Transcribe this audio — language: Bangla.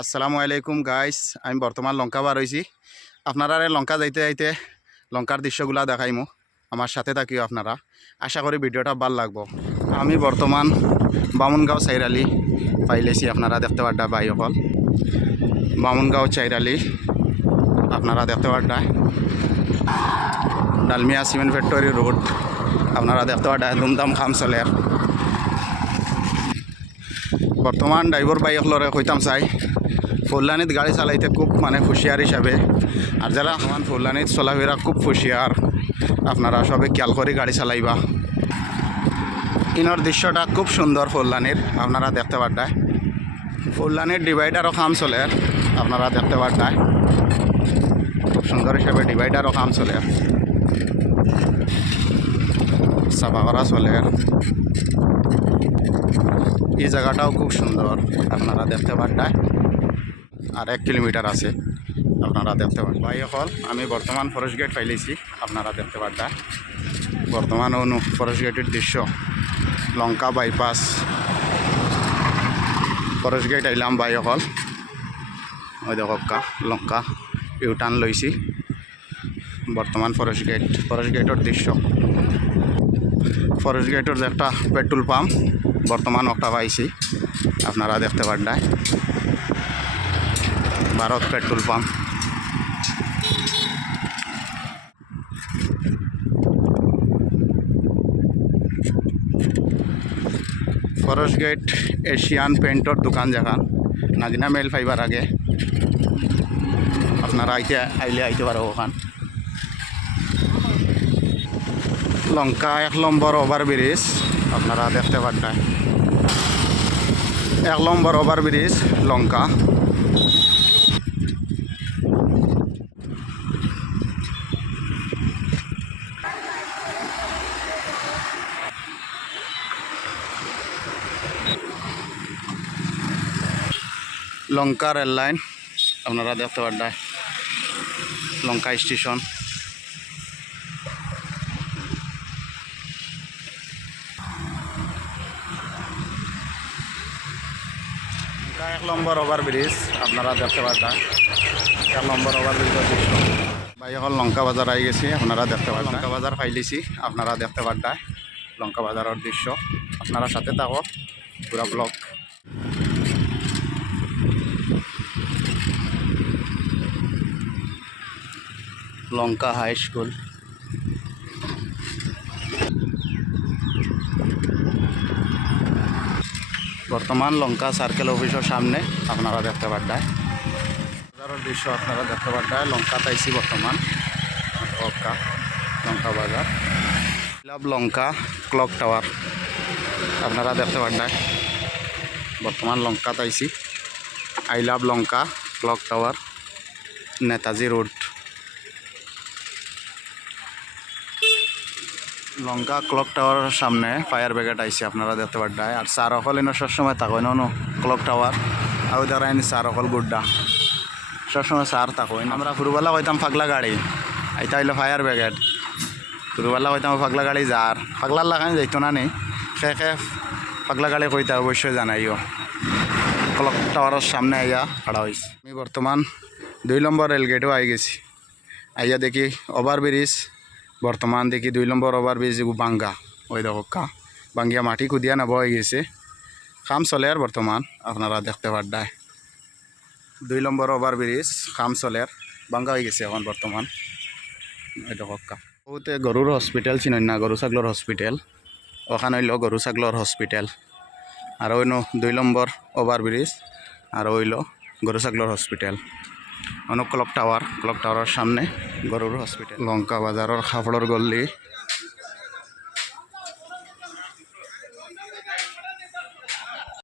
আসসালামু আলাইকুম গাইস, আমি বর্তমান লঙ্কা বার হয়েছি। আপনারা লঙ্কা যাইতে যাইতে লঙ্কার দৃশ্যগুলা দেখাইমু। আমার সাথে থাকিও আপনারা, আশা করি ভিডিওটা ভাল লাগবো। আমি বর্তমান বামুনগাঁও চাইরালি পাইলেছি, আপনারা দেখতে পাড্ডা বাই অকল বামুনগাঁও চাইরালি আপনারা দেখতে পাড্ডা। ডালমিয়া সিমেন্ট ফ্যাক্টরি রোড আপনারা দেখতে পাড্ডা, দুমদাম কাম চলে। বর্তমান ড্রাইভার বাই অকলরে কইতাম চাই ফুললানিত গাড়ি চালাইতে খুব হুঁশিয়ার হিসাবে, আর যারা আমার ফুললানিত চলাফেরা খুব হুঁশিয়ার, আপনারা সবে খেয়াল করে গাড়ি চালাইবা। ইনর দৃশ্যটা খুব সুন্দর ফুললানির, আপনারা দেখতে পাড্ডায়। ফুললানির ডিভাইডারও কাম চলে, আপনারা দেখতে পাড্ডায়। খুব সুন্দর হিসাবে ডিভাইডারও কাম চলে, সাফা করা চলে। এই জায়গাটাও খুব সুন্দর, আপনারা দেখতে পাড্ডায়। আর 1 কিলোমিটার আছে, আপনারা দেখতে পারেন। ভাই হল আমি বর্তমান ফরেস্ট গেট পাইলেছি, আপনারা দেখতে পাড্ডা। বর্তমান ফরেস্ট গেটের দৃশ্য, লঙ্কা বাইপাস ফরেস্ট গেট আইলাম ভাই হল। ওই দেখা লঙ্কা ইউটার্ন লইছি। বর্তমান ফরেস্ট গেটের দৃশ্য, ফরেস্ট গেটের যে একটা পেট্রোল পাম্প বর্তমান একটা পাইছি, আপনারা দেখতে পাড্ডায়। Bharat petrol pump. Forest gate Asian পেন্টর দোকান যেখান নাগিনা মেল ফাইবার আগে, আপনারা আইতে পারো ওখান। লঙ্কা 1 নম্বর ওভার ব্রিজ, আপনারা দেখতে পাড্ডায়। 1 নম্বর ওভার ব্রিজ লঙ্কা। লঙ্কা রেল লাইন আপনারা দেখতে পাড্ডায়, লঙ্কা স্টেশন। লঙ্কা 1 নম্বর ওভার ব্রিজ, আপনারা দেখতে পাড্ডায়। 1 নম্বর ওভার ব্রিজের দৃশ্য। ভাই এখন লঙ্কা বাজার আই গেছি, আপনারা দেখতে পাড্ডা। লঙ্কা বাজার পাইলেছি, আপনারা দেখতে পাড্ডায় লঙ্কা বাজারের দৃশ্য। আপনারা সাথে থাকো, পুরা ব্লক। লঙ্কা হাই স্কুল। বর্তমান লঙ্কা সার্কেল অফিসের সামনে, আপনারা দেখতে পাড্ডায় বাজারের দৃশ্য। আপনারা দেখতে পাড্ডায় লঙ্কা তাইছি বর্তমান লঙ্কা বাজার। লাভ লঙ্কা ক্লক টাওয়ার, আপনারা দেখতে পাড্ডায়। বর্তমান লঙ্কা তাইছি I love Lanka clock tower, Netaji road. Lanka clock টাওয়ারের সামনে ফায়ার ব্রিগেড আইছে, আপনারা দেখতে পাড্ডায়। আর চার অকল এনে সবসময় থাকেন ক্লক টাওয়ার, আর দ্বারা এনে চার অকল গুড্ডা সবসময় চার থাকেন। আমরা ফুরুবেলা কইতাম পাগলা গাড়ি, আইতা হইলো ফায়ার ব্রিগেড। ফুরুবেলা কইতাম পাগলা গাড়ি যার, পাগলার লাগাই যাইতো না নেই, সে পাগলা গাড়ি কইতা অবশ্যই জানাইও। ক্লক টাওয়ারের সামনে আইয়া খাড়া হয়েছে। আমি বর্তমান 2 নম্বর রেলগেটও আই গেছি। আইয়া দেখি ওভার ব্রিজ, বর্তমান দেখি 2 নম্বর ওভার ব্রিজ বাঙ্গা। ওই দেখা বাঙ্গিয়া মাটি খুদিয়া নেব হয়ে গেছে, কাম চলে। আর বর্তমান আপনারা দেখতে পাড্ডায় 2 নম্বর ওভার ব্রিজ কাম চলে, বাঙ্গা হয়ে গেছে এখন বর্তমান। ওই দেখা বহুতে গরুর হসপিটাল চিনেন না, গরু ছাগলর হসপিটাল। ওখানে হইল গরু ছাগলর হসপিটাল। আর ওই 2 নম্বর ওভার ব্রিজ, আর হইল গরু ছাগলর হসপিটাল। ক্লক টাওয়ারের সামনে গরুর হসপিটাল। লঙ্কা বাজারের কাপড়ের গল্লি,